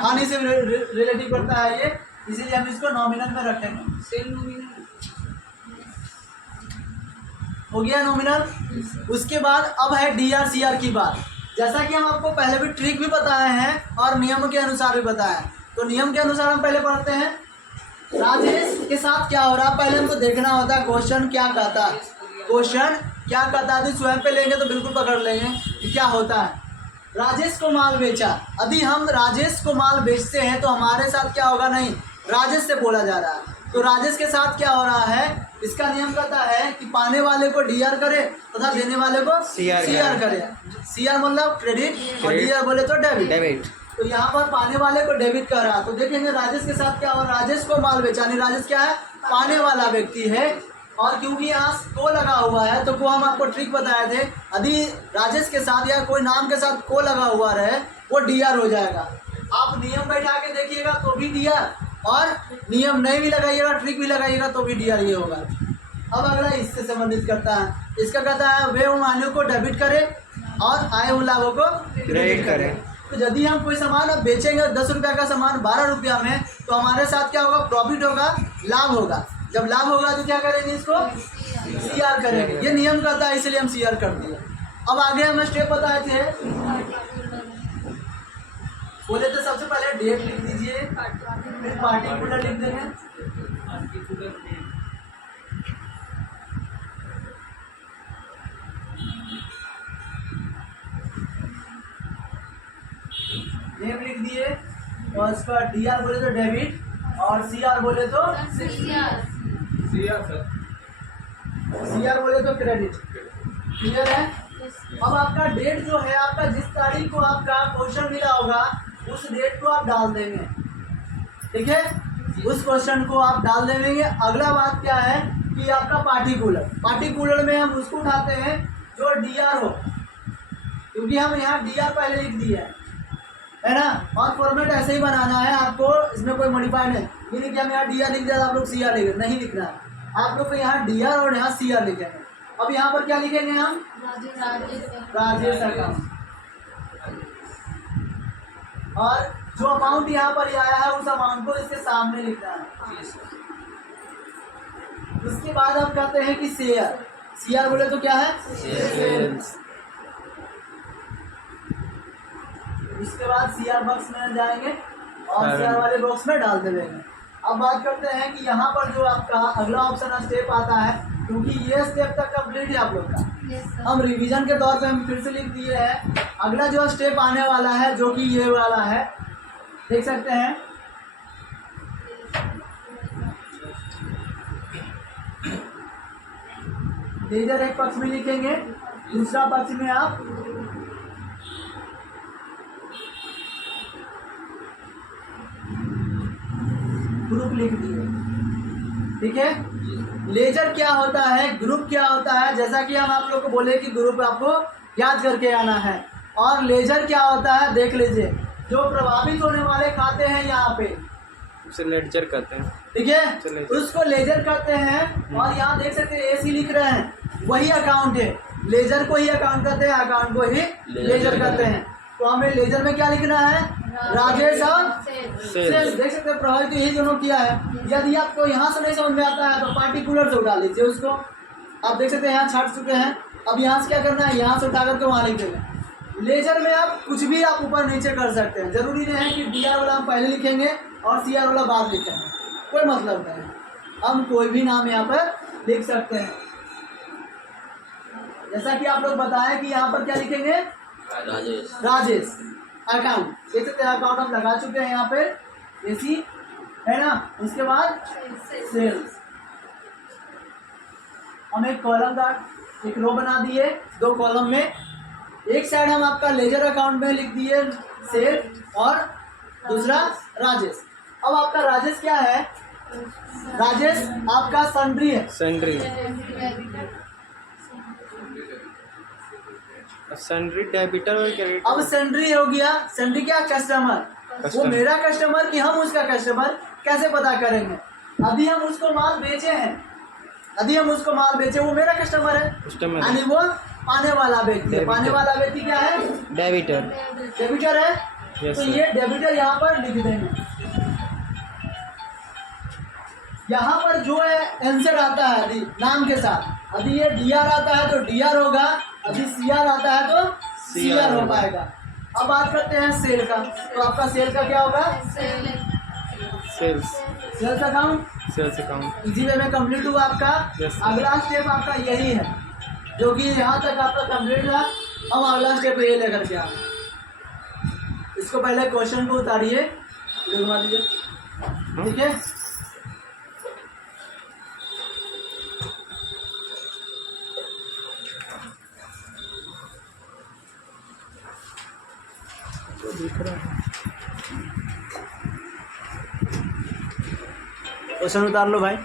हानि से रिलेटिव करता है ये, इसीलिए हम इसको नॉमिनल में रखेंगे। सेल नॉमिनल हो गया नॉमिनल। उसके बाद अब है डीआर सीआर की बात। जैसा कि हम आपको पहले भी ट्रिक भी बताए हैं और नियम के अनुसार भी बताया है, तो नियम के अनुसार हम पहले पढ़ते हैं। राजेश के साथ क्या हो रहा है पहले हमको देखना होता है क्वेश्चन क्या कहता है। क्वेश्चन क्या कहता है, स्वयं पे लेंगे तो बिल्कुल पकड़ लेंगे कि क्या होता है। राजेश को माल बेचा, यदि हम राजेश को माल बेचते हैं तो हमारे साथ क्या होगा, नहीं राजेश से बोला जा रहा है, तो राजेश के साथ क्या हो रहा है, इसका नियम कहता है कि पाने वाले को डीआर करे तथा देने वाले को सीआर करे। सीआर मतलब क्रेडिट और डीआर बोले तो डेबिट। तो यहाँ पर पाने वाले को डेबिट कर रहा, तो देखेंगे राजेश के साथ क्या हो, राजेश को माल बेचा, नहीं राजेश क्या है, पाने वाला व्यक्ति है। और क्योंकि यहाँ को लगा हुआ है तो को हम आपको ट्रिक बताए थे, यदि राजेश के साथ या कोई नाम के साथ को लगा हुआ रहे वो डीआर हो जाएगा। आप नियम बैठा के देखिएगा तो भी डीआर, और नियम नहीं भी लगाइएगा ट्रिक भी लगाइएगा तो भी डीआर ये होगा। अब अगला इससे संबंधित करता है, इसका कहता है वे उन हानियों को डेबिट करे और आए उन लाभों को क्रेडिट करे। तो यदि हम कोई सामान अब बेचेंगे 10 रुपये का सामान 12 रुपया में, तो हमारे साथ क्या होगा, प्रॉफिट होगा, लाभ होगा। जब लाभ होगा तो क्या करेंगे, इसको सीआर करेंगे। ये नियम कहता है इसलिए हम सीआर कर दिए। अब आगे हमें स्टेप बताए थे, बोले तो सबसे पहले डेट लिख दीजिए, फिर पार्टिकुलर लिख देंगे, नेम लिख दिए, और उसका डीआर बोले तो डेबिट और सीआर बोले तो सीआर बोले तो क्रेडिट। क्लियर है। अब आपका डेट जो है, आपका जिस तारीख को आपका क्वेश्चन मिला होगा उस डेट को आप डाल देंगे, ठीक है, उस क्वेश्चन को आप डाल देंगे। अगला बात क्या है कि आपका पार्टिकुलर में हम उसको उठाते हैं जो डीआर हो, क्योंकि हम यहाँ डीआर पहले लिख दिए है ना, और फॉर्मेट ऐसे ही बनाना है आपको, इसमें कोई मॉडिफाई नहीं, ये नहीं कि हम यहाँ डीआर लिख दिया आप लोग सीआर लिख नहीं लिखना है, आप लोग को यहाँ डीआर और यहाँ सीआर लिखेंगे। अब यहाँ पर क्या लिखेंगे हम, राजेश अकाउंट, और जो अमाउंट यहाँ पर आया है उस अमाउंट को इसके सामने लिखना है। उसके बाद हम कहते हैं कि सीआर बोले तो क्या है, सेल्स। इसके बाद सीआर बॉक्स में जाएंगे और सीआर वाले बॉक्स में डाल देंगे। अब बात करते हैं कि यहाँ पर जो आपका अगला ऑप्शन स्टेप आता है, क्योंकि ये स्टेप तक कंप्लीट है आप लोग का, हम रिवीजन के तौर पे हम फिर से लिख दिए हैं। अगला जो स्टेप आने वाला है जो कि ये वाला है, देख सकते हैं, लेजर एक पक्ष में लिखेंगे, दूसरा पक्ष में आप ग्रुप लिख दिए, ठीक है। लेजर क्या होता है, ग्रुप क्या होता है, जैसा कि हम आप लोग को बोले कि ग्रुप आपको याद करके आना है, और लेजर क्या होता है देख लीजिए, जो प्रभावित होने वाले खाते हैं यहाँ पे उसे लेजर कहते हैं, ठीक है, उसको लेजर कहते हैं। और यहाँ देख सकते हैं एसी लिख रहे हैं, वही अकाउंट है, लेजर को ही अकाउंट कहते हैं, अकाउंट को ही लेजर कहते हैं। तो हमें लेजर में क्या लिखना है, राजेश और सेल्स। देख सकते हैं प्रभावित यही दोनों किया है। यदि आपको यहाँ से नहीं समझ में आता है तो पार्टिकुलर से उठा लीजिए उसको, आप देख सकते हैं यहाँ छाट चुके हैं। अब यहाँ से क्या करना है, यहाँ से उठा करके वहाँ लिख देंगे। लेजर में आप कुछ भी आप ऊपर नीचे कर सकते हैं, जरूरी नहीं है कि डीआर वाला हम पहले लिखेंगे और सीआर वाला बाद लिखेंगे, कोई मतलब नहीं, हम कोई भी नाम यहाँ पर लिख सकते हैं। जैसा कि आप लोग बताएं कि यहाँ पर क्या लिखेंगे, राजेश अकाउंट, देख सकते हैं अकाउंट हम लगा चुके हैं यहाँ पे, एसी है ना। उसके बाद सेल्स, हम एक कॉलम का एक रो बना दिए, 2 कॉलम में, एक साइड हम आपका लेजर अकाउंट में लिख दिए सेल और दूसरा राजेश। अब आपका राजेश क्या है, राजेश आपका सन्ड्री है, सन्ड्री डेबिटर और क्रेडिट। अब सन्ड्री हो गया, सन्ड्री क्या, कस्टमर, वो मेरा कस्टमर कि हम उसका कस्टमर, कैसे पता करेंगे, अभी हम उसको माल बेचे हैं, यदि हम उसको माल बेचे वो मेरा कस्टमर है, यानी वो पाने वाला व्यक्ति है। पाने वाला व्यक्ति क्या है, डेबिटर है। Yes, तो sir. ये डेबिटर यहाँ पर लिख देंगे। यहाँ पर जो है आंसर आता है यदि नाम के साथ, यदि ये डीआर आता है तो डीआर होगा, यदि सीआर आता है तो सीआर हो पाएगा। अब बात करते हैं सेल का, तो आपका सेल का क्या होगा? Sales sales account. Sales account. इसी वे में कंप्लीट हुआ आपका। Yes, sir. अगला स्टेप आपका यही है, जो कि यहाँ तक आपका कंप्लीट था। हम अगला स्टेप ये लेकर के आए। इसको पहले क्वेश्चन को उतारिए, घुमा दीजिए, ठीक है। तो दिख रहा है। क्वेश्चन उतार लो भाई।